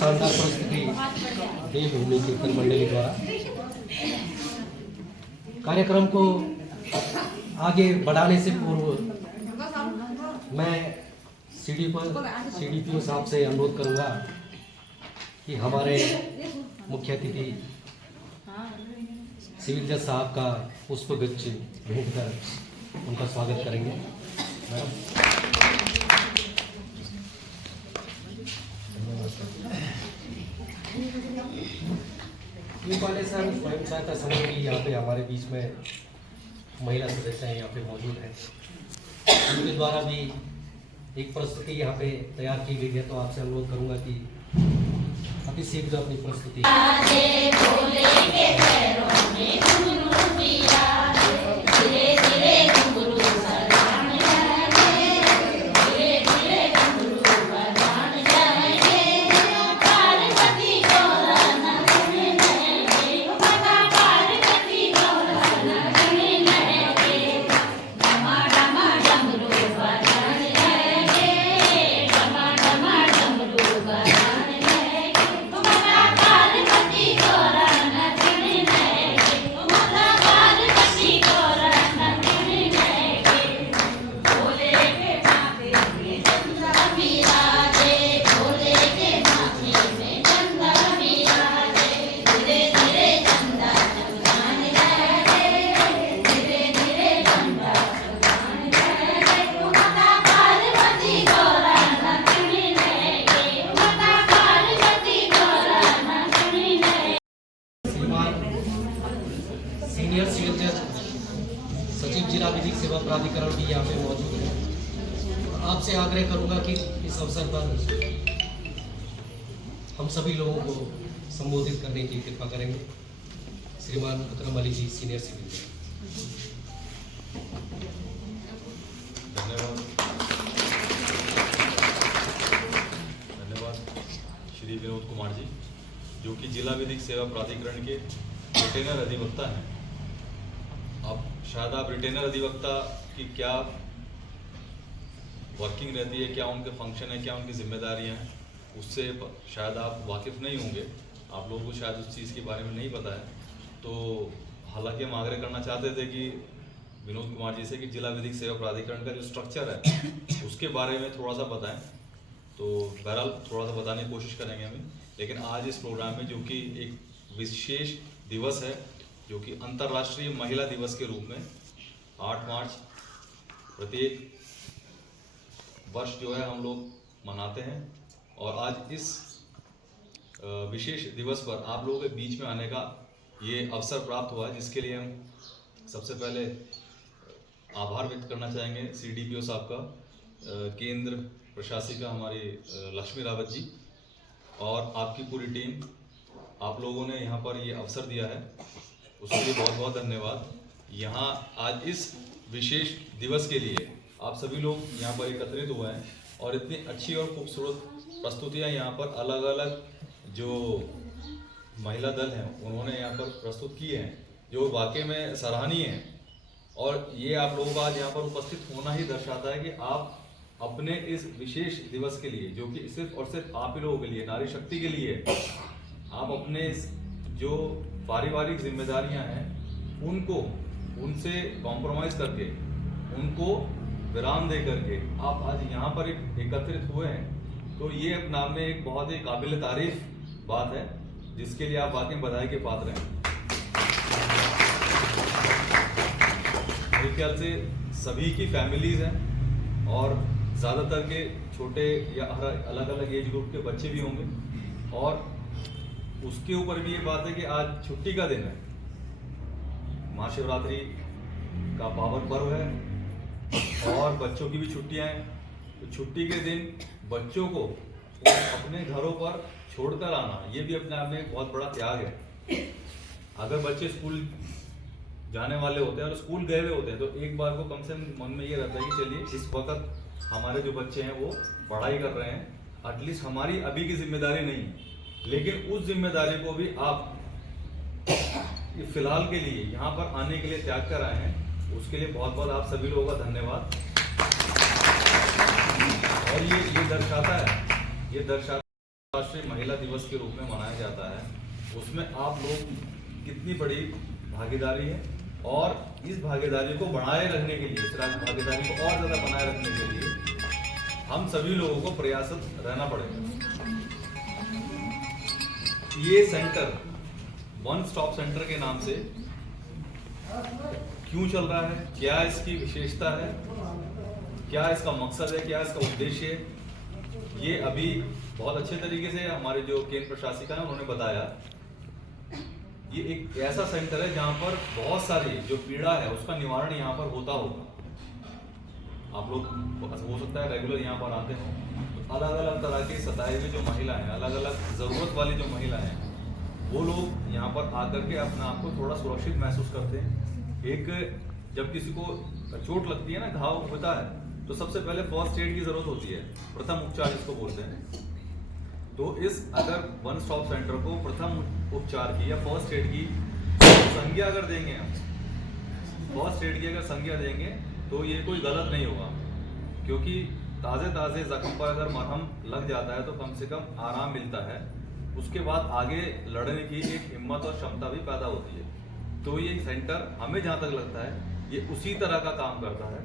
शानदार प्रस्तुति देवभूमि कीर्तन मंडली द्वारा कार्यक्रम को आगे बढ़ाने से पूर्व मैं CDPO साहब से अनुरोध करूंगा कि हमारे मुख्य अतिथि सिविल जज साहब का पुष्पगुच्छ भेंट कर उनका स्वागत करेंगे। मैडम नेपाली सर स्वयं सहायता समूह की यहाँ पे हमारे बीच में महिला सदस्य हैं, यहाँ पे मौजूद हैं। उनके द्वारा भी एक प्रस्तुति यहाँ पे तैयार की गई है, तो आपसे अनुरोध करूंगा कि अति शीघ्र अपनी प्रस्तुति सीनियर सिविल जज सचिव जिला विधिक सेवा प्राधिकरण भी यहाँ पे मौजूद है। आपसे आग्रह करूंगा कि इस अवसर पर हम सभी लोगों को संबोधित करने की कृपा करेंगे। श्रीमान अकरम अली जी, सीनियर सिविल जज। धन्यवाद श्री विनोद कुमार जी, जो कि जिला विधिक सेवा प्राधिकरण के रिटेनर अधिवक्ता हैं। अब शायद आप रिटेनर अधिवक्ता की क्या वर्किंग रहती है, क्या उनके फंक्शन है, क्या उनकी जिम्मेदारियां हैं, उससे शायद आप वाकिफ़ नहीं होंगे। आप लोगों को शायद उस चीज़ के बारे में नहीं पता है। तो हालांकि हम आग्रह करना चाहते थे कि विनोद कुमार जी से कि जिला विधिक सेवा प्राधिकरण का जो स्ट्रक्चर है उसके बारे में थोड़ा सा बताएं। तो बहरहाल थोड़ा सा बताने की कोशिश करेंगे हमें। लेकिन आज इस प्रोग्राम में, जो कि एक विशेष दिवस है, जो कि अंतर्राष्ट्रीय महिला दिवस के रूप में 8 मार्च प्रत्येक वर्ष जो है हम लोग मनाते हैं, और आज इस विशेष दिवस पर आप लोगों के बीच में आने का ये अवसर प्राप्त हुआ है, जिसके लिए हम सबसे पहले आभार व्यक्त करना चाहेंगे CDPO साहब का, केंद्र प्रशासिका हमारी लक्ष्मी रावत जी और आपकी पूरी टीम। आप लोगों ने यहाँ पर ये अवसर दिया है, उसके लिए बहुत बहुत धन्यवाद। यहाँ आज इस विशेष दिवस के लिए आप सभी लोग यहाँ पर एकत्रित हुए हैं, और इतनी अच्छी और खूबसूरत प्रस्तुतियाँ यहाँ पर अलग अलग जो महिला दल हैं उन्होंने यहाँ पर प्रस्तुत की हैं, जो वाकई में सराहनीय हैं। और ये आप लोगों का आज यहाँ पर उपस्थित होना ही दर्शाता है कि आप अपने इस विशेष दिवस के लिए, जो कि सिर्फ और सिर्फ आप ही लोगों के लिए, नारी शक्ति के लिए, आप अपने जो पारिवारिक जिम्मेदारियां हैं उनसे कॉम्प्रोमाइज़ करके, उनको विराम दे करके आप आज यहाँ पर एकत्रित हुए हैं। तो ये अपने आप में एक बहुत ही काबिल तारीफ बात है, जिसके लिए आप वाकई बधाई के पात्र हैं। मेरे ख्याल से सभी की फैमिलीज हैं, और ज़्यादातर के छोटे या अलग अलग एज ग्रुप के बच्चे भी होंगे। और उसके ऊपर भी ये बात है कि आज छुट्टी का दिन है, महाशिवरात्रि का पावन पर्व है, और बच्चों की भी छुट्टियां हैं। तो छुट्टी के दिन बच्चों को अपने घरों पर छोड़कर आना, ये भी अपने आप में एक बहुत बड़ा त्याग है। अगर बच्चे स्कूल जाने वाले होते हैं और स्कूल गए हुए होते हैं, तो एक बार को कम से कम मन में ये रहता है कि चलिए इस वक्त हमारे जो बच्चे हैं वो पढ़ाई कर रहे हैं, एटलीस्ट हमारी अभी की जिम्मेदारी नहीं है, लेकिन उस जिम्मेदारी को भी आप फिलहाल के लिए यहाँ पर आने के लिए त्याग कर आए हैं। उसके लिए बहुत बहुत आप सभी लोगों का धन्यवाद। और ये दर्शाता है राष्ट्रीय महिला दिवस के रूप में मनाया जाता है, उसमें आप लोग कितनी बड़ी भागीदारी है। और इस भागीदारी को बनाए रखने के लिए, इस भागीदारी को और ज़्यादा बनाए रखने के लिए हम सभी लोगों को प्रयासरत रहना पड़ेगा। ये सेंटर वन स्टॉप सेंटर के नाम से क्यों चल रहा है, क्या इसकी विशेषता है, क्या इसका मकसद है, क्या इसका उद्देश्य है, ये अभी बहुत अच्छे तरीके से हमारे जो केंद्र प्रशासिका है उन्होंने बताया। ये एक ऐसा सेंटर है जहां पर बहुत सारी जो पीड़ा है उसका निवारण यहाँ पर होता होगा। आप लोग हो सकता है रेगुलर यहाँ पर आते हो, तो अलग अलग तरह के सताए हुए जो महिलाएं हैं, अलग अलग ज़रूरत वाली जो महिलाएं हैं, वो लोग यहाँ पर आकर के अपने आप को थोड़ा सुरक्षित महसूस करते हैं। एक जब किसी को चोट लगती है ना, घाव होता है, तो सबसे पहले फर्स्ट एड की ज़रूरत होती है, प्रथम उपचार जिसको बोलते हैं। तो इस अगर वन स्टॉप सेंटर को प्रथम उपचार की या फर्स्ट एड की संज्ञा अगर देंगे, हम फर्स्ट एड की अगर संज्ञा देंगे तो ये कोई गलत नहीं होगा, क्योंकि ताज़े जख्म पर अगर मरहम लग जाता है तो कम से कम आराम मिलता है, उसके बाद आगे लड़ने की एक हिम्मत और क्षमता भी पैदा होती है। तो ये सेंटर हमें जहाँ तक लगता है ये उसी तरह का काम करता है।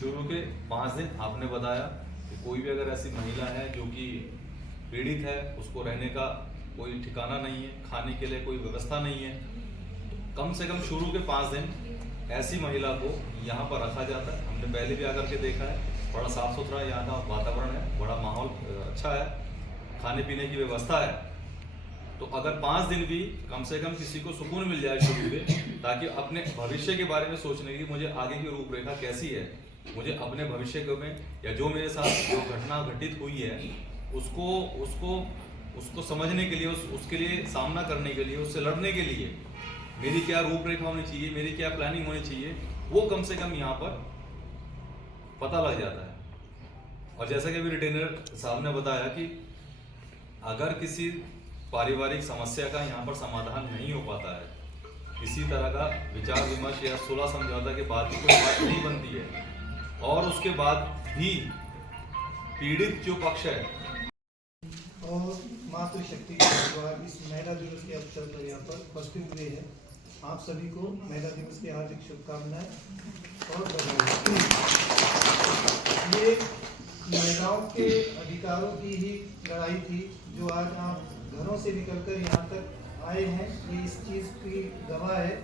शुरू के 5 दिन आपने बताया कि कोई भी अगर ऐसी महिला है जो कि पीड़ित है, उसको रहने का कोई ठिकाना नहीं है, खाने के लिए कोई व्यवस्था नहीं है, तो कम से कम शुरू के 5 दिन ऐसी महिला को यहाँ पर रखा जाता है। हमने पहले भी आकर के देखा है, बड़ा साफ सुथरा यहाँ का वातावरण है, बड़ा माहौल अच्छा है, खाने पीने की व्यवस्था है। तो अगर 5 दिन भी कम से कम किसी को सुकून मिल जाए शुरू में, ताकि अपने भविष्य के बारे में सोचने की मुझे आगे की रूपरेखा कैसी है, मुझे अपने भविष्य में या जो मेरे साथ जो घटना घटित हुई है उसको समझने के लिए, उसके लिए सामना करने के लिए, उससे लड़ने के लिए मेरी क्या रूपरेखा होनी चाहिए, मेरी क्या प्लानिंग होनी चाहिए, वो कम से कम यहाँ पर पता लग जाता है। और जैसा कि अभी रिटेनर साहब ने बताया कि अगर किसी पारिवारिक समस्या का यहाँ पर समाधान नहीं हो पाता है, किसी तरह का विचार विमर्श या सुलह समझौता के बाद भी कोई बात नहीं बनती है, और उसके बाद भी पीड़ित जो पक्ष है और मातृशक्ति के परिवार इस महिला दिवस के अवसर पर यहाँ पर उपस्थित हुए हैं। आप सभी को महिला दिवस की हार्दिक शुभकामनाएं और बधाई। ये महिलाओं के अधिकारों की ही लड़ाई थी जो आज आप घरों से निकलकर यहाँ तक आए हैं। ये इस चीज़ की गवाह है,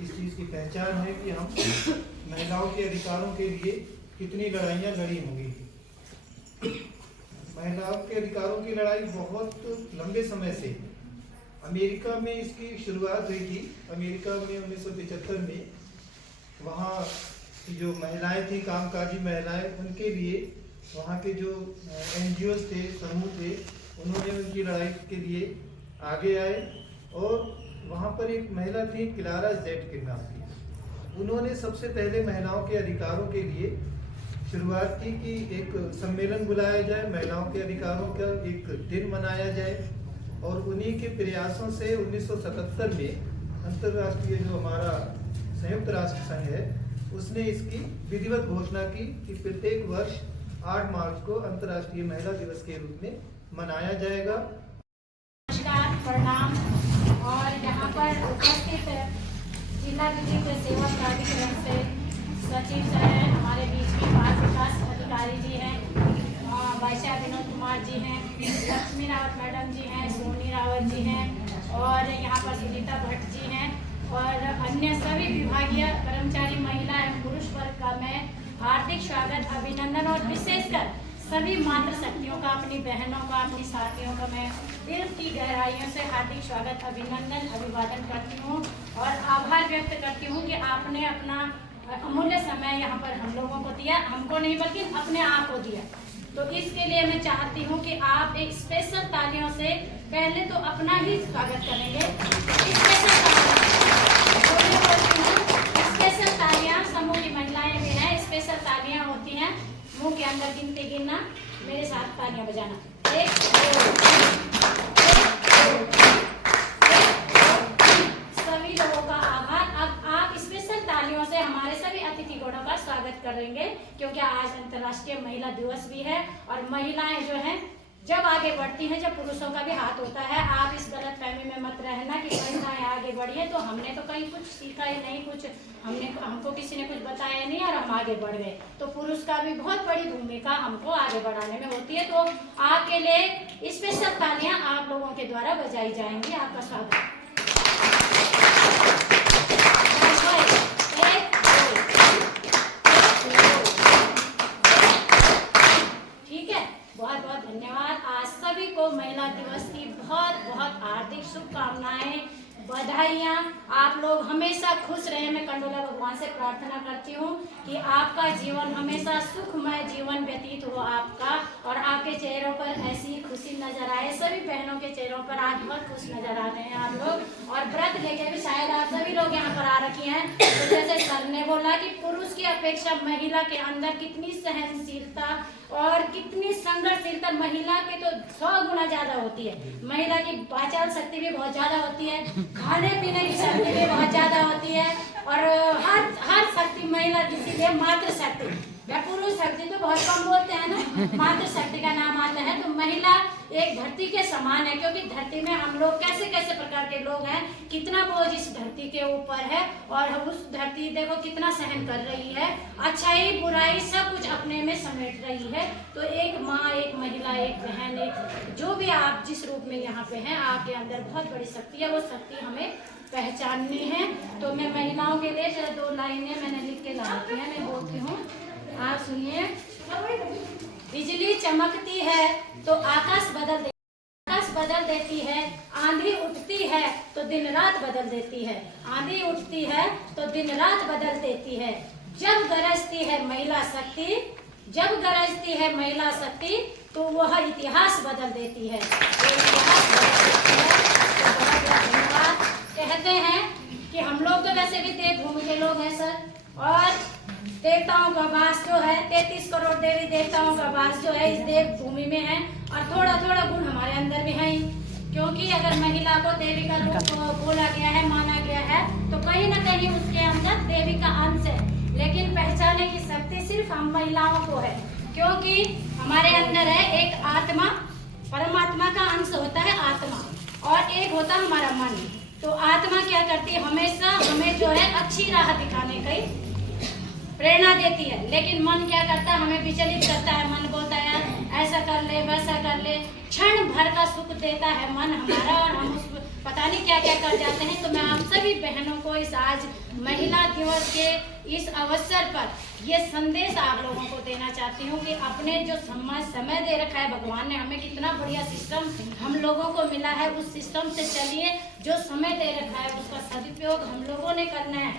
इस चीज़ की पहचान है कि हम महिलाओं के अधिकारों के लिए कितनी लड़ाइयाँ लड़ी होंगी। महिलाओं के अधिकारों की लड़ाई बहुत लंबे समय से, अमेरिका में इसकी शुरुआत हुई थी। अमेरिका में 1975 में वहाँ जो महिलाएं थी, कामकाजी महिलाएं, उनके लिए वहाँ के जो NGOs थे, समूह थे, उन्होंने उनकी लड़ाई के लिए आगे आए। और वहाँ पर एक महिला थी क्लारा जेट के नाम की, उन्होंने सबसे पहले महिलाओं के अधिकारों के लिए शुरुआत की कि एक सम्मेलन बुलाया जाए, महिलाओं के अधिकारों का एक दिन मनाया जाए। और उन्हीं के प्रयासों से 1977 में अंतर्राष्ट्रीय जो हमारा संयुक्त राष्ट्र संघ है, उसने इसकी विधिवत घोषणा की कि प्रत्येक वर्ष 8 मार्च को अंतर्राष्ट्रीय महिला दिवस के रूप में मनाया जाएगा। नमस्कार, प्रणाम। और यहाँ पर उपस्थित जिला विधिक सेवा प्राधिकरण से सचिव सर हैं, हमारे बीच में बाल विकास अधिकारी जी हैं, वाइसा विनोद कुमार जी हैं, लक्ष्मी रावत मैडम जी हैं, सोनी रावत जी हैं, और यहाँ पर सुनीता भट्ट जी हैं, और अन्य सभी विभागीय कर्मचारी महिला एवं पुरुष वर्ग का मैं हार्दिक स्वागत, अभिनंदन और विशेषकर सभी मातृशक्तियों का, अपनी बहनों का, अपनी साथियों का मैं दिल की गहराइयों से हार्दिक स्वागत, अभिनंदन, अभिवादन करती हूँ और आभार व्यक्त करती हूँ कि आपने अपना अमूल्य समय यहाँ पर हम लोगों को दिया, हमको नहीं बल्कि अपने आप को दिया। तो इसके लिए मैं चाहती हूँ कि आप एक स्पेशल तालियों से पहले तो अपना ही स्वागत करेंगे। स्पेशल तालियां, समूह की महिलाएं भी हैं, स्पेशल तालियां होती हैं, मुंह के अंदर गिनते गिनना, मेरे साथ तालियां बजाना, 1 2 सभी लोगों का आभार। अब आप स्पेशल तालियों से हमारे सभी अतिथिगणों का स्वागत करेंगे, क्योंकि आज अंतर्राष्ट्रीय महिला दिवस भी है और महिलाएं जो हैं जब आगे बढ़ती हैं, जब पुरुषों का भी हाथ होता है। आप इस गलत फहमी में मत रहना कि महिलाएं आगे बढ़ी हैं तो हमने तो कहीं कुछ सीखा ही नहीं, कुछ हमको किसी ने कुछ बताया नहीं और हम आगे बढ़ गए। तो पुरुष का भी बहुत बड़ी भूमिका हमको आगे बढ़ाने में होती है। तो आपके लिए स्पेशल तालियां आप लोगों के द्वारा बजाई जाएंगी। आपका स्वागत। ठीक है, बहुत बहुत धन्यवाद। आज सभी को महिला दिवस की बहुत बहुत हार्दिक शुभकामनाएं, बधाइयाँ। आप लोग हमेशा खुश रहे। मैं कंडोला भगवान से प्रार्थना करती हूँ कि आपका जीवन हमेशा सुखमय जीवन व्यतीत हो आपका, और आपके चेहरों पर ऐसी खुशी नजर आए। सभी बहनों के चेहरों पर आज बहुत खुश नजर आ रहे हैं आप लोग। और व्रत लेके भी शायद आप सभी लोग यहाँ पर आ रखी हैं। तो जैसे सर ने बोला कि पुरुष की अपेक्षा महिला के अंदर कितनी सहनशीलता और कितनी संघर्षशीलता महिला के तो 100 गुना ज्यादा होती है। महिला की वाचाल शक्ति भी बहुत ज्यादा होती है, खाने पीने की शक्ति भी बहुत ज्यादा होती है, और हर शक्ति महिला, इसीलिए मातृ शक्ति, पुरुष शक्ति तो बहुत कम बोलते हैं ना, मातृ शक्ति का नाम आता है। तो महिला एक धरती के समान है, क्योंकि धरती में हम लोग कैसे कैसे प्रकार के लोग हैं, कितना बोझ इस धरती के ऊपर है, और उस धरती देखो कितना सहन कर रही है, अच्छाई बुराई सब कुछ अपने में समेट रही है। तो एक माँ, एक महिला, एक बहन, एक जो भी आप जिस रूप में यहाँ पे हैं, आपके अंदर बहुत बड़ी शक्ति है। वो शक्ति हमें पहचाननी है। तो मैं महिलाओं के लिए जरा 2 लाइनें मैंने लिख के ला रखी है, मैं बोलती हूँ, आप सुनिए। बिजली चमकती है तो आकाश बदल देती है, आंधी उठती है तो दिन रात बदल देती है, आंधी उठती है तो दिन रात बदल देती है। जब गरजती है महिला शक्ति तो वह इतिहास बदल देती है। तो इतिहास बदल देती है। तो बहुत धन्यवाद। कहते हैं कि हम लोग तो वैसे भी देवभूमि के लोग हैं सर, और देवताओं का वास जो है, 33 करोड़ देवी देवताओं का वास जो है इस देवभूमि में है, और थोड़ा थोड़ा गुण हमारे अंदर भी है। क्योंकि अगर महिला को देवी का रूप बोला गया है, माना गया है, तो कहीं ना कहीं उसके अंदर देवी का अंश है। लेकिन पहचाने की शक्ति सिर्फ हम महिलाओं को है, क्योंकि हमारे अंदर है एक आत्मा, परमात्मा का अंश होता है आत्मा, और एक होता है हमारा मन। तो आत्मा क्या करती है, हमेशा हमें जो है अच्छी राह दिखाने की प्रेरणा देती है, लेकिन मन क्या करता है, हमें विचलित करता है। मन बोलता है ऐसा कर ले, वैसा कर ले, क्षण भर का सुख देता है मन हमारा, और हम उस पता नहीं क्या क्या कर जाते हैं। तो मैं आप सभी बहनों को इस आज महिला दिवस के इस अवसर पर ये संदेश आप लोगों को देना चाहती हूँ कि अपने जो समय दे रखा है, भगवान ने हमें कितना बढ़िया सिस्टम हम लोगों को मिला है, उस सिस्टम से चलिए। जो समय दे रखा है उसका सदुपयोग हम लोगों ने करना है।